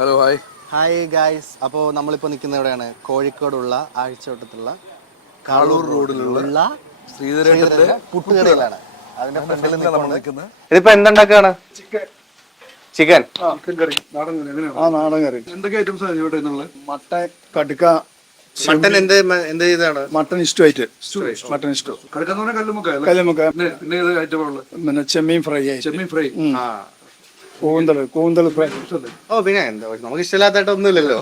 Hello hi hi guys. അപ്പോൾ നമ്മളിപ്പോൾ നിൽക്കുന്ന എവിടെയാണ്? കോഴിക്കോടുള്ള ആഴ്ചവട്ടത്തുള്ള കാളൂർ റോഡിലുള്ള ശ്രീധരന്റെ പുട്ടുകടയിലാണ്. അതിന്റെ ഫ്രണ്ടിൽ നിൽക്കുന്നത്. ഇതിപ്പോ എന്തുണ്ടാക്കാണ്? ചിക്കൻ കറി, നാടൻ കറി. എങ്ങനെയാണ്? നാടൻ കറി. എന്തൊക്കെ ഐറ്റംസ് ആണ് ഇവിടെ? മട്ടൻ, കടുക്ക, മട്ടൻ എന്ത് ചെയ്താണ്? മട്ടൻ ഇഷ്ടു ആയിട്ട് മട്ടൻ ഇഷ്ടു. കടുക്ക കല്ലുമുക്ക. പിന്നെ ഐറ്റം ഉള്ളത് പിന്നെ ചെമ്മീൻ ഫ്രൈ. കൂന്തൽ ഫ്രൈ. ഓ പിന്നെ എന്താ നമുക്ക് ഇഷ്ടമില്ലാത്തായിട്ടൊന്നുമില്ലല്ലോ.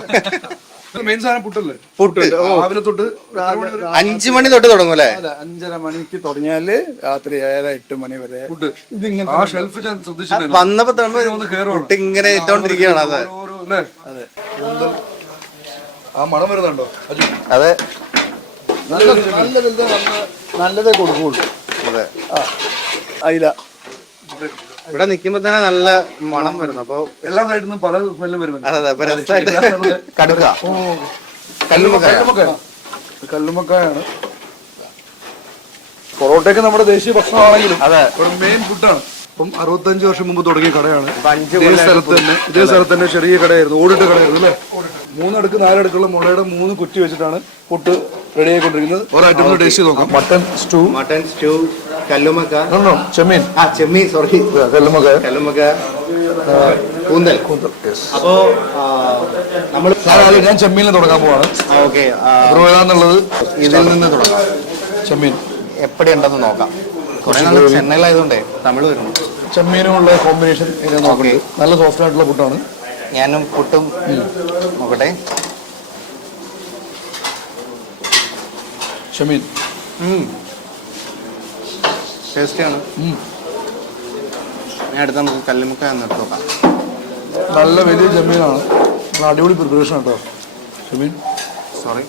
മെയിൻ സാധനം പുട്ടല്ലേ? പുട്ട് രാവിലെ തൊട്ട് 5 മണി തൊട്ട് തുടങ്ങും അല്ലേ? 5:30 മണിക്ക് തുടങ്ങിയാല് രാത്രി 7-8 മണി വരെ ഫുഡ്. ഇതിങ്ങനെ ആ ഷെൽഫ് ഞാൻ ശ്രദ്ധിച്ചിട്ടുണ്ട്. വന്നപ്പോ പുട്ട് ഇങ്ങനെ ഇട്ടോണ്ടിരിക്കുകയാണ്. അതെ, ആ മണം വരുന്നുണ്ടോ? അതെ, നല്ലതേ കൊടുക്കുള്ളൂ. അതെ. അയില ഇവിടെ നിക്കുമ്പോ തന്നെ നല്ല മണം വരുന്നു. അപ്പൊ എല്ലാ സൈഡിൽ നിന്നും പല സ്മെല്ലും വരുന്നുണ്ട്. അതെ, കടുക്ക, കല്ലുമക്കായാണ്. പൊറോട്ടയൊക്കെ നമ്മുടെ ദേശീയ ഭക്ഷണമാണെങ്കിലും മെയിൻ ഫുഡാണ്. ഇപ്പം 65 വർഷം മുമ്പ് തുടങ്ങിയ കടയാണ്. ഇതേ സ്ഥലത്ത് തന്നെ ചെറിയ കടയായിരുന്നു, ഓടിട്ട കടയായിരുന്നു അല്ലേ? 3 അടുക്ക് 4 അടുക്കുള്ള മുളയുടെ 3 കുറ്റി വെച്ചിട്ടാണ് പുട്ട് റെഡി ആയിക്കൊണ്ടിരിക്കുന്നത്. ഓരോ ഐറ്റം ടേസ്റ്റ് ചെയ്ത് നോക്കാം. മട്ടൻ സ്റ്റൂ, കല്ലുമക്ക, ചെമ്മീൻ, സോറി, കല്ലുമക്ക, കൂന്തൽ. അപ്പോ ഞാൻ ചെമ്മീനിൽ തുടങ്ങാൻ പോവാണ്. ഏതാന്നുള്ളത് ഇതിൽ നിന്ന് തുടങ്ങാം. ചെമ്മീൻ എപ്പടി ഉണ്ടെന്ന് നോക്കാം. ചെന്നൈയിലായതുകൊണ്ടേ തമിഴ് വരുന്നു. ചെമ്മീനുമുള്ള കോമ്പിനേഷൻ നോക്കട്ടെ. നല്ല സോഫ്റ്റ് ആയിട്ടുള്ള ഫുഡാണ്. ഞാനും പുട്ടും നോക്കട്ടെ. ചെമ്മീൻ ടേസ്റ്റിയാണ്. ഞാൻ അടുത്ത് നമുക്ക് കല്ലുമുക്ക എന്നിട്ട് നോക്കാം. നല്ല വലിയ ചെമ്മീനാണ്. അടിപൊളി പ്രിപ്പറേഷൻ കേട്ടോ ചെമ്മീൻ. സോറി.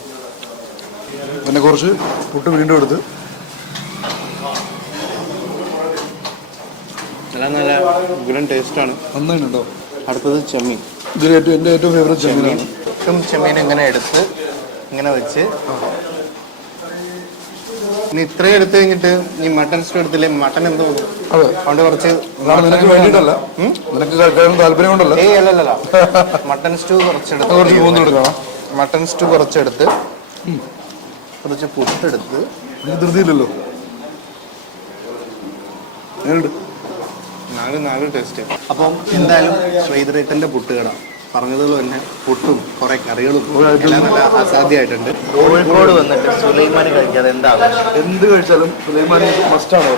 പിന്നെ കുറച്ച് പുട്ട് വീണ്ടും എടുത്ത് നല്ല ഗുഡൻ ടേസ്റ്റാണ്. നന്നായി കേട്ടോ. അടുത്തത് ചെമ്മീൻ. എൻ്റെ ഏറ്റവും ഫേവറേറ്റ് ചെമ്മീനാണ്. ചെമ്മീൻ ഇങ്ങനെ എടുത്ത് ഇങ്ങനെ വെച്ച് ഇനി ഇത്രയും എടുത്ത് കഴിഞ്ഞിട്ട് ഈ മട്ടൻ സ്റ്റൂ എടുത്തില്ലേ? മട്ടൻ എന്തോ അതുകൊണ്ട് കുറച്ച് നിനക്ക് വേണ്ടിയിട്ടല്ല, നിനക്ക് താല്പര്യം കൊണ്ടല്ല. അല്ലല്ല, മട്ടൻ സ്റ്റൂ കുറച്ചെടുത്ത് കുറച്ച് പുട്ടെടുത്ത് ധൃതിയില്ലല്ലോ. നാല് ടേസ്റ്റ്. അപ്പം എന്തായാലും ശ്രീധരേട്ടന്റെ പുട്ടുകട പറഞ്ഞതുപോലെ തന്നെ പുട്ടും കുറെ കറികളും എല്ലാം നല്ല അസാധ്യമായിട്ടുണ്ട്. കോഴിക്കോട് വന്നിട്ട് സുലൈമാനി കഴിക്കാതെ എന്താ? എന്ത് കഴിച്ചാലും സുലൈമാനി മസ്റ്റാണ്.